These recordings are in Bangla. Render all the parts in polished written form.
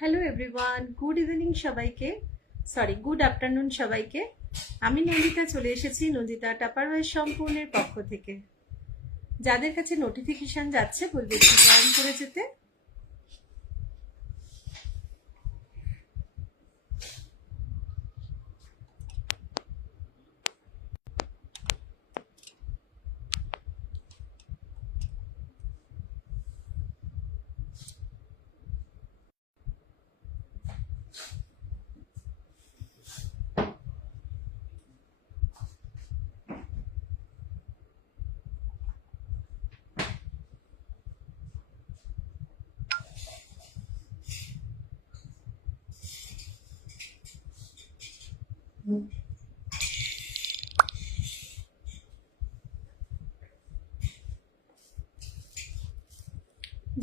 হ্যালো এভরিওয়ান, গুড ইভিনিং সবাইকে, গুড আফটারনুন সবাইকে। আমি নন্দিতা চলে এসেছি নন্দিতা টাপারওয়ার সম্পূর্ণের পক্ষ থেকে। যাদের কাছে নোটিফিকেশন যাচ্ছে বলবে একটু জয়েন করে যেতে।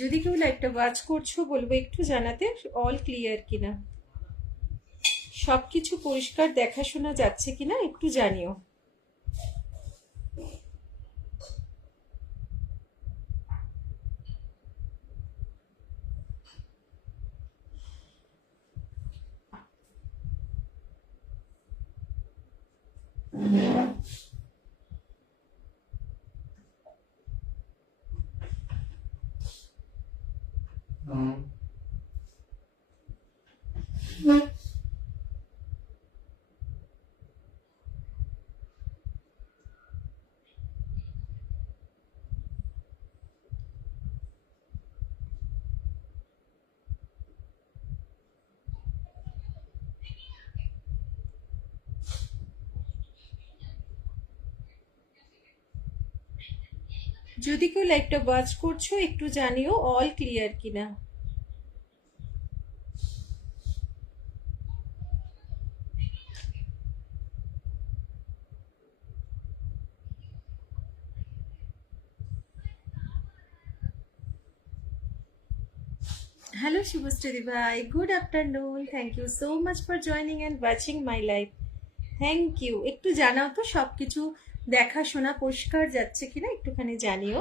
যদি কেউ লাইভটা ওয়াচ করছো বলবো একটু জানাতে অল ক্লিয়ার কিনা, সবকিছু পরিষ্কার দেখাশোনা যাচ্ছে কিনা একটু জানিও। যদি কেউ লাইভটা ওয়াচ করছো একটু জানিও অল ক্লিয়ার কিনা। Hello Shubhastri Bhai, good afternoon. Thank you so much for joining and watching my live. Thank you. একটু জানাও তো সবকিছু দেখাশোনা পরিষ্কার যাচ্ছে কিনা একটুখানি জানিও।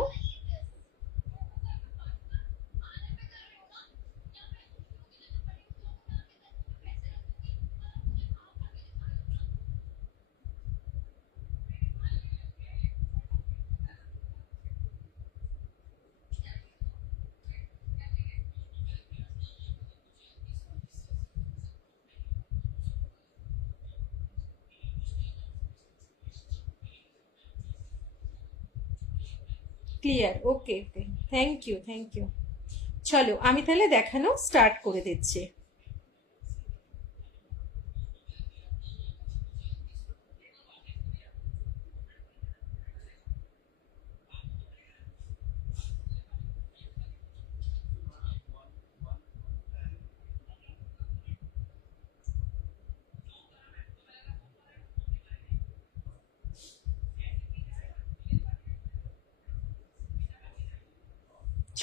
Clear, okay okay, thank you thank you. চলো আমি তাহলে দেখানো স্টার্ট করে দিচ্ছি।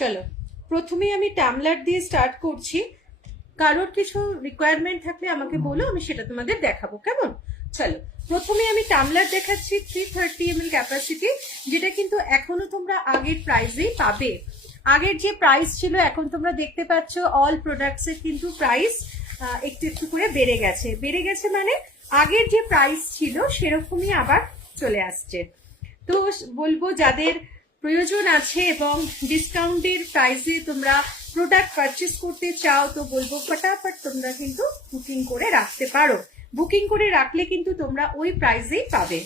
চলো প্রথমেই আমি টামলার দিয়ে স্টার্ট করছি। কারোর কিছু রিকোয়ারমেন্ট থাকলে আমাকে বলো, আমি সেটা তোমাদের দেখাবো, কেমন? চলো প্রথমে আমি টামলার দেখাচ্ছি 330 ml ক্যাপাসিটি, যেটা কিন্তু এখনো তোমরা আগের প্রাইসেই পাবে। আগের যে প্রাইস ছিল এখন তোমরা দেখতে পাচ্ছ অল প্রোডাক্টসের কিন্তু প্রাইস একটু একটু করে বেড়ে গেছে মানে আগের যে প্রাইস ছিল সেরকমই আবার চলে আসছে। তো বলবো যাদের প্রয়োজন আছে এবং ডিসকাউন্টের প্রাইসে তোমরা প্রোডাক্ট পারচেস করতে চাও তো বলবো ফটাফট তোমরা কিন্তু বুকিং করে রাখতে পারো। বুকিং করে রাখলে কিন্তু তোমরা ওই প্রাইসেই পাবে।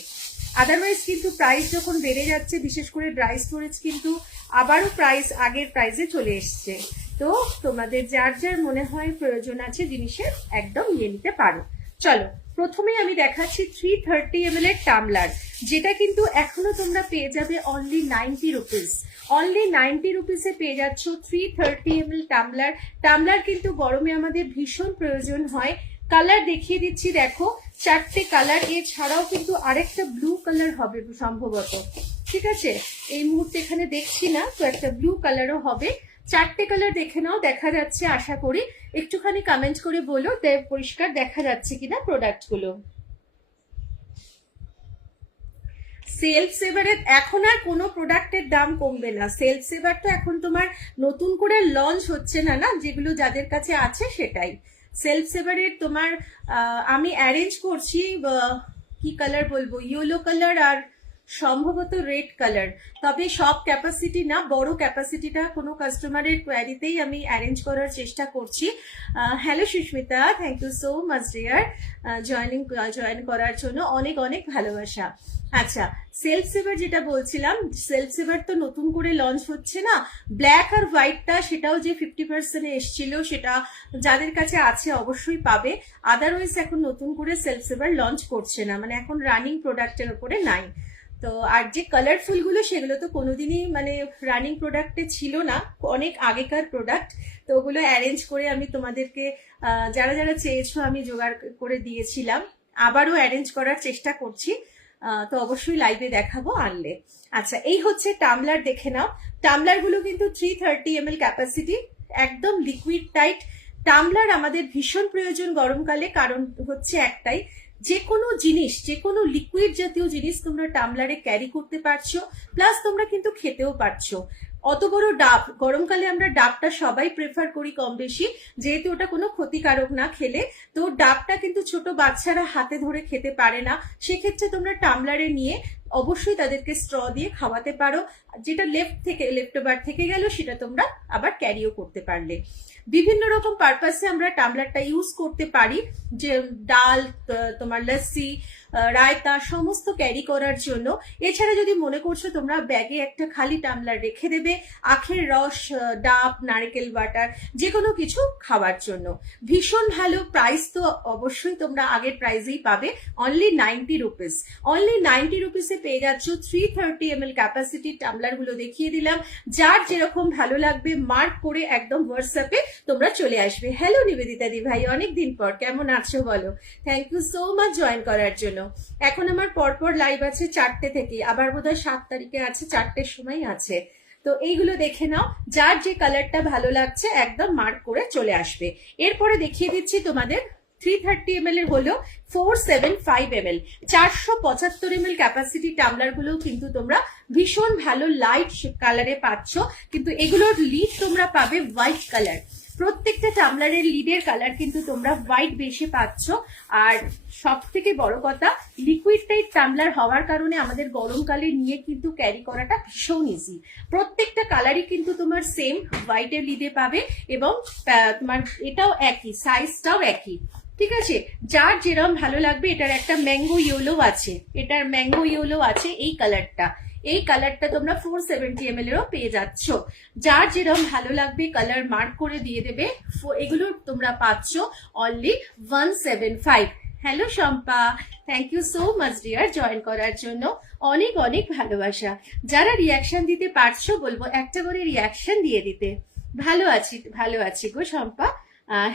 আদারওয়াইজ কিন্তু প্রাইস যখন বেড়ে যাচ্ছে, বিশেষ করে ড্রাই স্টোরেজ কিন্তু আবারও প্রাইস আগের প্রাইসে চলে এসছে। তো তোমাদের যার যার মনে হয় প্রয়োজন আছে জিনিসের একদম নিয়ে নিতে পারো। চলো প্রথমে আমি দেখাচ্ছি 330 ml এর টামলার, যেটা কিন্তু এখনো তোমরা পেয়ে যাবে অনলি 90 রুপিস। অনলি 90 রুপিসে পেয়ে যাচ্ছ 330 ml টামলার। টামলার কিন্তু গরমে আমাদের ভীষণ প্রয়োজন হয়। কালার দেখিয়ে দিচ্ছি, দেখো চারটে কালার, এছাড়াও কিন্তু আরেকটা ব্লু কালার হবে সম্ভবত, ঠিক আছে? এই মুহূর্তে এখানে দেখছি না, তো একটা ব্লু কালারও হবে। চারটে কালার দেখে নাও, দেখা যাচ্ছে আশা করি। একটুখানি কমেন্ট করে বলো পরিষ্কার দেখা যাচ্ছে কিনা প্রোডাক্ট গুলো। সেলফ সেভারের এখন আর কোনো প্রোডাক্টের দাম কমবে না। সেলফ সেভার তো এখন তোমার নতুন করে লঞ্চ হচ্ছে না, না, যেগুলো যাদের কাছে আছে সেটাই। সেলফ সেভারের তোমার আমি অ্যারেঞ্জ করছি, কি কালার বলবো, ইয়েলো কালার আর সম্ভবত রেড কালার, তবে সব ক্যাপাসিটি না, বড় ক্যাপাসিটিটা কোনো কাস্টমারের কোয়ারিতেই আমি অ্যারেঞ্জ করার চেষ্টা করছি। Hello Susmita, thank you so much dear join করার জন্য, অনেক অনেক ভালোবাসা। আচ্ছা, সেলফ সেভার যেটা বলছিলাম, সেলফ সেভার তো নতুন করে লঞ্চ হচ্ছে না, ব্ল্যাক আর হোয়াইটটা সেটাও যে 50% এসছিল, সেটা যাদের কাছে আছে অবশ্যই পাবে। আদারওয়াইজ এখন নতুন করে সেলফ সেভার লঞ্চ করছে না, মানে এখন রানিং প্রোডাক্টের উপরে নাই। তো আর যে কালারফুল গুলো সেগুলো তো কোনোদিনই মানে রানিং প্রোডাক্টে ছিল না, অনেক আগেকার প্রোডাক্ট। তো ওগুলো অ্যারেঞ্জ করে আমি তোমাদেরকে যারা যারা চেয়েছো আমি জোগাড় করে দিয়েছিলাম, আবারও অ্যারেঞ্জ করার চেষ্টা করছি। তো অবশ্যই লাইভে দেখাবো আনলে। আচ্ছা, এই হচ্ছে টামলার, দেখে নাও। টামলার গুলো কিন্তু 330 ml ক্যাপাসিটি, একদম লিকুইড টাইট। টামলার আমাদের ভীষণ প্রয়োজন গরমকালে, কারণ হচ্ছে একটাই, যে কোনো জিনিস, যে কোনো লিকুইড জাতীয় জিনিস তোমরা টামলারে ক্যারি করতে পারছো, প্লাস তোমরা কিন্তু খেতেও পারছো। অত বড় ডাব, গরমকালে আমরা ডাবটা সবাই প্রেফার করি কম বেশি, যেহেতু ওটা কোনো ক্ষতিকারক না খেলে। তো ডাবটা কিন্তু ছোট বাচ্চারা হাতে ধরে খেতে পারে না, সেক্ষেত্রে তোমরা টামলারে নিয়ে অবশ্যই তাদেরকে স্ট্র দিয়ে খাওয়াতে পারো। যেটা লেফট ওভার থেকে গেল সেটা তোমরা আবার ক্যারিও করতে পারলে। বিভিন্ন রকম পারপাসে আমরা টামলারটা ইউজ করতে পারি, যে ডাল, তোমার লস্যি, রায়তা সমস্ত ক্যারি করার জন্য। এছাড়া যদি মনে করছো তোমরা ব্যাগে একটা খালি টামলার রেখে দেবে, আখের রস, ডাব, নারকেল বাটার, যে কোনো কিছু খাওয়ার জন্য ভীষণ ভালো। প্রাইস তো অবশ্যই তোমরা আগের প্রাইসেই পাবে, অনলি 90 রুপিস। অনলি 90 রুপিসে পেয়ে যাচ্ছ 330 ml ক্যাপাসিটির টামলার গুলো দেখিয়ে দিলাম। যার যেরকম ভালো লাগবে মার্ক করে একদম হোয়াটসঅ্যাপে তোমরা চলে আসবে। হ্যালো নিবেদিতা দি ভাই, অনেকদিন পর, কেমন আছো বলো? Thank you so much join করার জন্য। এখন আমার পরপর লাইভ আছে 4টে থেকে, আবার বোধহয় 7 তারিখে আছে, 4টের সময় আছে। তো এইগুলো দেখে নাও, যার যে কালারটা ভালো লাগছে একদম মার্ক করে চলে আসবে। এরপরে দেখিয়ে দিচ্ছি তোমাদের 330 ml এর হলো 475 ml, 475 ml ক্যাপাসিটি টামলার গুলো কিন্তু তোমরা ভীষণ ভালো লাইট কালারে পাচ্ছ, কিন্তু এগুলোর লিড তোমরা পাবে হোয়াইট কালার। প্রত্যেকটা টামলারের লিডের কালার কিন্তু তোমরা হোয়াইট বেশি পাচ্ছ। আর সব থেকে বড় কথা, লিকুইড টাইপ টামলার হওয়ার কারণে আমাদের গরমকালে নিয়ে কিন্তু ক্যারি করাটা ভীষণ ইজি। প্রত্যেকটা কালারই কিন্তু তোমার সেম হোয়াইটের লিডে পাবে, এবং তোমার এটাও একই, সাইজটাও একই। ঠিক আছে, যার যেরকম ভালো লাগবে। এটার একটা ম্যাঙ্গো ইয়েলো আছে, এটার ম্যাঙ্গো ইয়েলো আছে, এই কালারটা তোমরা 470 ml এরও পেয়ে যাচ্ছ। যার যেরকম ভালো লাগবে কালার মার্ক করে দিয়ে দেবে। এগুলো তোমরা পাচ্ছ only 175। Hello Shampa, thank you so much dear join করার জন্য, অনেক অনেক ভালোবাসা। যারা রিয়াকশন দিতে পারছো বলবো একটা করে রিয়াকশন দিয়ে দিতে। ভালো আছি গো শম্পা।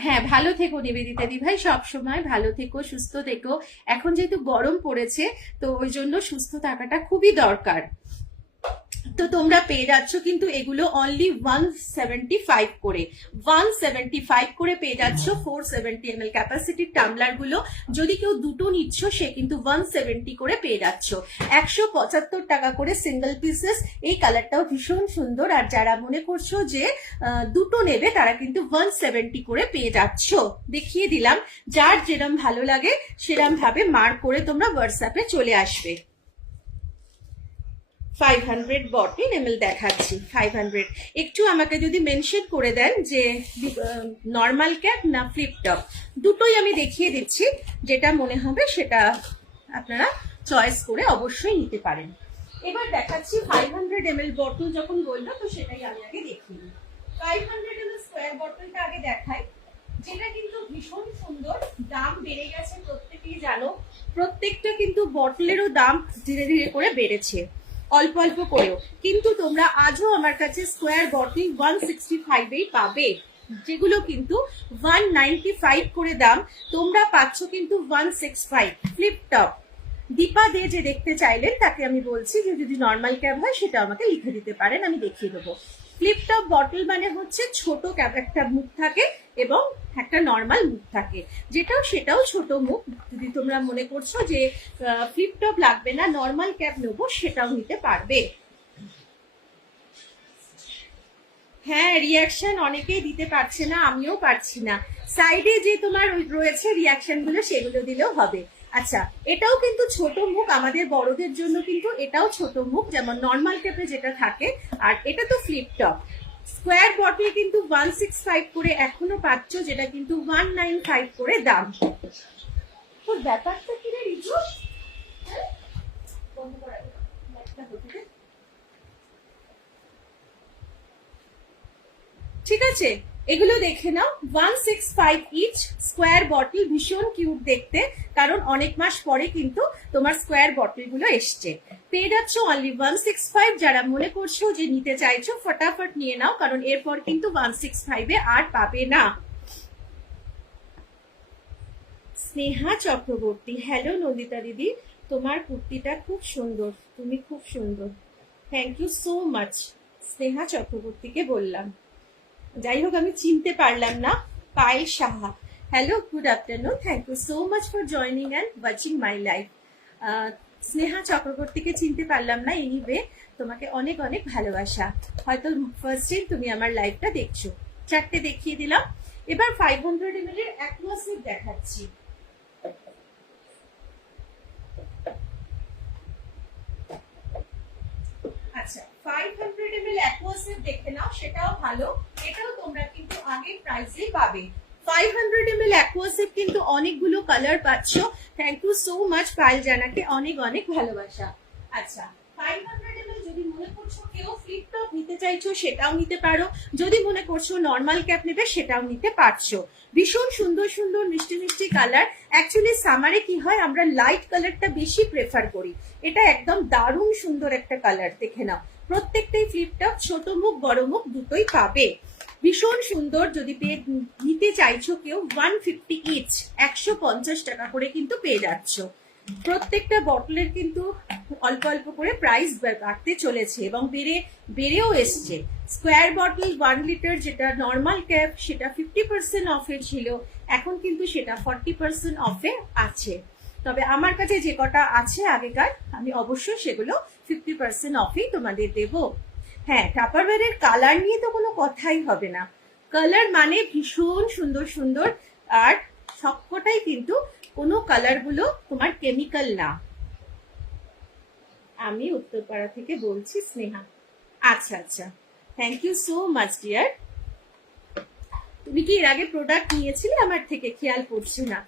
হ্যাঁ, ভালো থেকো নিবেদিতা দি ভাই, সবসময় ভালো থেকো, সুস্থ থেকো। এখন যেহেতু গরম পড়েছে, তো ওই জন্য সুস্থ থাকাটা খুবই দরকার। তো তোমরা পেয়ে যাচ্ছ কিন্তু এগুলো অনলি 175 করে পেয়ে যাচ্ছ 470 ml ক্যাপাসিটির টামলার গুলো। যদি কেউ দুটো নিচ্ছ সে কিন্তু 170 করে পেয়ে যাচ্ছ। 175 টাকা করে সিঙ্গেল পিসেস। এই কালারটাও ভীষণ সুন্দর। আর যারা মনে করছো যে দুটো নেবে তারা কিন্তু 170 করে পেয়ে যাচ্ছ। দেখিয়ে দিলাম, যার যেরম ভালো লাগে সেরম ভাবে মার্ক করে তোমরা হোয়াটসঅ্যাপে চলে আসবে। 500 বটল ml দেখাচ্ছি, 500। একটু আমাকে যদি মেনশন করে দেন যে নর্মাল ক্যাপ না ফ্লিপ টপ, দুটোই আমি দেখিয়ে দিচ্ছি, যেটা মনে হবে সেটা আপনারা চয়েস করে অবশ্যই নিতে পারেন। এবার দেখাচ্ছি 500 ml বটল, যখন বললো তো সেটাই আমি আগে দেখিয়ে দিই। 500 ml স্কোয়ার বটলটা আগে দেখাই, যেটা কিন্তু ভীষণ সুন্দর। দাম বেড়ে গেছে প্রত্যেকেই জানো, প্রত্যেকটা কিন্তু বটলেরও দাম ধীরে ধীরে করে বেড়েছে, অল্প অল্প করেও। কিন্তু তোমরা আজও আমার কাছে স্কোয়ার বটল 165 পাবে, যেগুলো কিন্তু 195 করে দাম, তোমরা পাচ্ছ কিন্তু 165। ফ্লিপ টপ দীপা দে যে দেখতে চাইলেন তাকে আমি বলছি যে যদি নর্মাল ক্যাপ হয় সেটা আমাকে লিখে দিতে পারেন, আমি দেখিয়ে দেবো। ফ্লিপ টপ বটল মানে হচ্ছে ছোট ক্যাপ, একটা মুখ থাকে এবং একটা নর্মাল মুখ থাকে, সেটাও ছোট মুখ। যদি তোমরা মনে করছো যে ফ্লিপ টপ লাগবে না, নর্মাল ক্যাপ নেবো, সেটাও নিতে পারবে। হ্যাঁ, রিয়াকশন অনেকেই দিতে পারছে না, আমিও পারছি না। সাইডে যে তোমার রয়েছে রিয়াকশন গুলো, সেগুলো দিলেও হবে। আচ্ছা, এটাও কিন্তু ছোট মুখ, আমাদের বড়দের জন্য কিন্তু এটাও ছোট মুখ, যেমন নর্মাল ক্যাপে যেটা থাকে। আর এটা তো ফ্লিপ টপ। স্কোয়ার বটল কিন্তু 165 করে এখনো পাচ্ছ, যেটা কিন্তু 195 করে দাম। তোর ব্যাপারটা কি রে রিজু? বন্ধ করা একটা হতে দে। ঠিক আছে, এগুলো দেখে নাও। 165 ইচ, স্কোয়ার বটল, ভীষণ কিউট দেখতে, কারণ অনেক মাস পরে কিন্তু তোমার স্কোয়ার বটল গুলো এসছে। পেয়ে যাচ্ছ অনলি 165। যারা মনে করছো যে নিতে চাইছো, ফটাফট নিয়ে নাও, কারণ এরপর কিন্তু 165 এ আর পাবে না। স্নেহা চক্রবর্তী, হ্যালো নন্দিতা দিদি, তোমার কুর্তিটা খুব সুন্দর, তুমি খুব সুন্দর। Thank you so much. Sneha চক্রবর্তীকে বললাম। যাই হোক, আমি চিনতে পারলাম না। Payel Saha, hello, good afternoon, thank you so much for joining and watching my live. Sneha চক্রবর্তীকে চিনতে পারলাম না, এনিওয়ে তোমাকে অনেক অনেক ভালোবাসা। হয়তো ফার্স্ট টাইম তুমি আমার লাইভটা দেখছো। চারটে দেখিয়ে দিলাম। এবার 500 ml এর অ্যাকুয়াসিভ দেখাচ্ছি। আচ্ছা, 500 ml অ্যাকুয়াসিভ দেখে নাও, সেটাও ভালো। এটাও তোমরা কিন্তু আগের প্রাইসেই পাবে। 500 ml অ্যাকুয়াসিভ কিন্তু অনেকগুলো কালার পাচ্ছ। Thank you so much Payel জানাকে, অনেক অনেক ভালোবাসা। আচ্ছা, 500 ml যদি মনে করছো কেউ ফ্লিপ টপ নিতে চাইছো, সেটাও নিতে পারো। যদি মনে করছো নর্মাল ক্যাপ নেবে, সেটাও নিতে পারছো। ভীষণ সুন্দর সুন্দর মিষ্টি মিষ্টি কালার। অ্যাকচুয়ালি সামারে কি হয়, আমরা লাইট কালারটা বেশি প্রেফার করি। এটা একদম দারুণ সুন্দর একটা কালার, দেখে নাও। প্রত্যেকটাই ফ্লিপ টপ, ছোট মুখ বড় মুখ দুটোই পাবে। ভীষণ সুন্দর। যদি নিতে চাইছো কেউ, 150 ইচ, 150 টাকা করে কিন্তু পেয়ে যাচ্ছ। প্রত্যেকটা বটলের কিন্তু অল্প অল্প করে প্রাইস বাড়তে চলেছে এবং বেড়েও এসছে। স্কোয়ার বটল 1 লিটার, যেটা নর্মাল ক্যাপ, সেটা 50% অফে ছিল, এখন কিন্তু সেটা 40% অফে আছে। তবে আমার কাছে যে কটা আছে আগেকার, আমি অবশ্যই সেগুলো 50% অফেই তোমাদের দেব। হ্যাঁ, টাপারওয়্যারের কালার নিয়ে তো কোনো কথাই হবে না। কালার মানে ভীষণ সুন্দর সুন্দর, আর সবকটাই কিন্তু কোনো কালার গুলো তোমার কেমিক্যাল না। আমি উত্তরপাড়া থেকে বলছি, স্নেহা। আচ্ছা আচ্ছা, thank you so much dear. তুমি কি এর আগে প্রোডাক্ট নিয়েছিলে আমার থেকে? খেয়াল করছি না।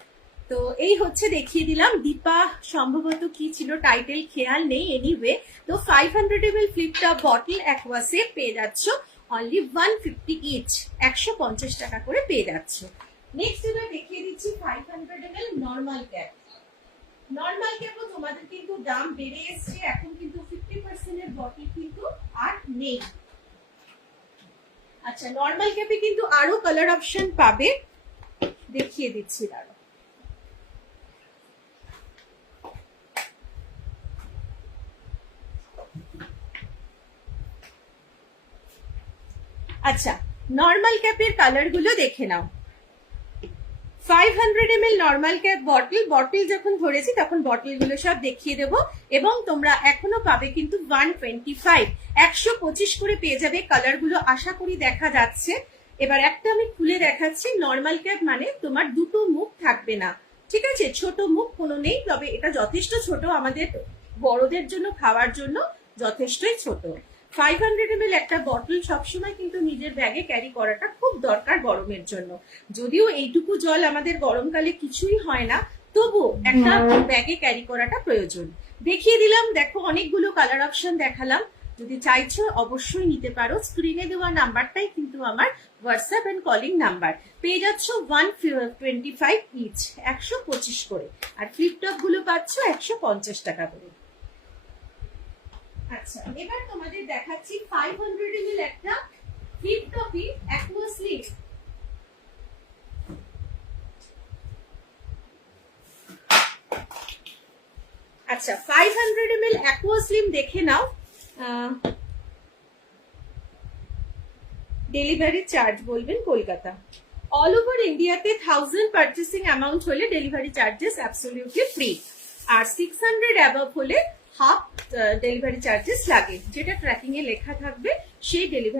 তো এই হচ্ছে, দেখিয়ে দিলাম। দীপা সম্ভবত কি ছিল টাইটেল খেয়াল নেই, এনিওয়ে। তো 500 ml ফ্লিপ টপ বটল অ্যাকুয়াসে পেয়ে যাচ্ছ অনলি 150 ইচ, 150 টাকা করে পেয়ে যাচ্ছ। নেক্সট এবার দেখিয়ে দিচ্ছি 500 ml নর্মাল ক্যাপ। নর্মাল ক্যাপও তোমাদের কিন্তু দাম বেড়ে এসছে, এখন কিন্তু 50% এর বটল কিন্তু আর নেই। আচ্ছা, নর্মাল ক্যাপে কিন্তু আরো কালার অপশন পাবে, দেখিয়ে দিচ্ছি দাঁড়াও। আচ্ছা, নর্মাল ক্যাপের কালার গুলো দেখে নাও। 500 ml নর্মাল ক্যাপ বটল যখন ধরেছি তখন বটল গুলো সব দেখিয়ে দেবো। এবং তোমরা এখনো পাবে কিন্তু 125, 125 করে পেয়ে যাবে। কালার গুলো আশা করি দেখা যাচ্ছে। এবার একটা আমি খুলে দেখাচ্ছি। নর্মাল ক্যাপ মানে তোমার দুটো মুখ থাকবে না, ঠিক আছে? ছোট মুখ কোনো নেই, তবে এটা যথেষ্ট ছোট, আমাদের বড়দের জন্য খাওয়ার জন্য যথেষ্টই ছোট। 500 ml একটা বটল সবসময় কিন্তু নিজের ব্যাগে ক্যারি করাটা খুব দরকার গরমের জন্য। যদিও এইটুকু জল আমাদের গরমকালে কিছুই হয় না, তবু একটা ব্যাগে ক্যারি করাটা প্রয়োজন। দেখিয়ে দিলাম, দেখো অনেকগুলো কালার অপশন দেখালাম। যদি চাইছো অবশ্যই নিতে পারো। স্ক্রিনে দেওয়া নাম্বারটাই কিন্তু আমার হোয়াটসঅ্যাপ এন্ড কলিং নাম্বার। পেয়ে যাচ্ছ 125 ইচ, 125 করে। আর ফ্লিপ টপ গুলো পাচ্ছ 150 টাকা করে। আচ্ছা, এবার তোমাদের দেখাচ্ছি 500 ml একটা ফ্লিপ টপি অ্যাকুয়া স্লিভ। আচ্ছা, 500 ml অ্যাকুয়া স্লিম দেখে নাও। ডেলিভারি চার্জ বলবেন কলকাতা। অল ওভার ইন্ডিয়াতে 1000 পার্চেসিং অ্যামাউন্ট হলে ডেলিভারি চার্জেস অ্যাবসলিউটলি ফ্রি, আর 600 অ্যাবভ হলে হাফ ডেলিভারি চার্জেস লাগে, যেটা ট্র্যাকিং এ লেখা থাকবে সেই ডেলিভারি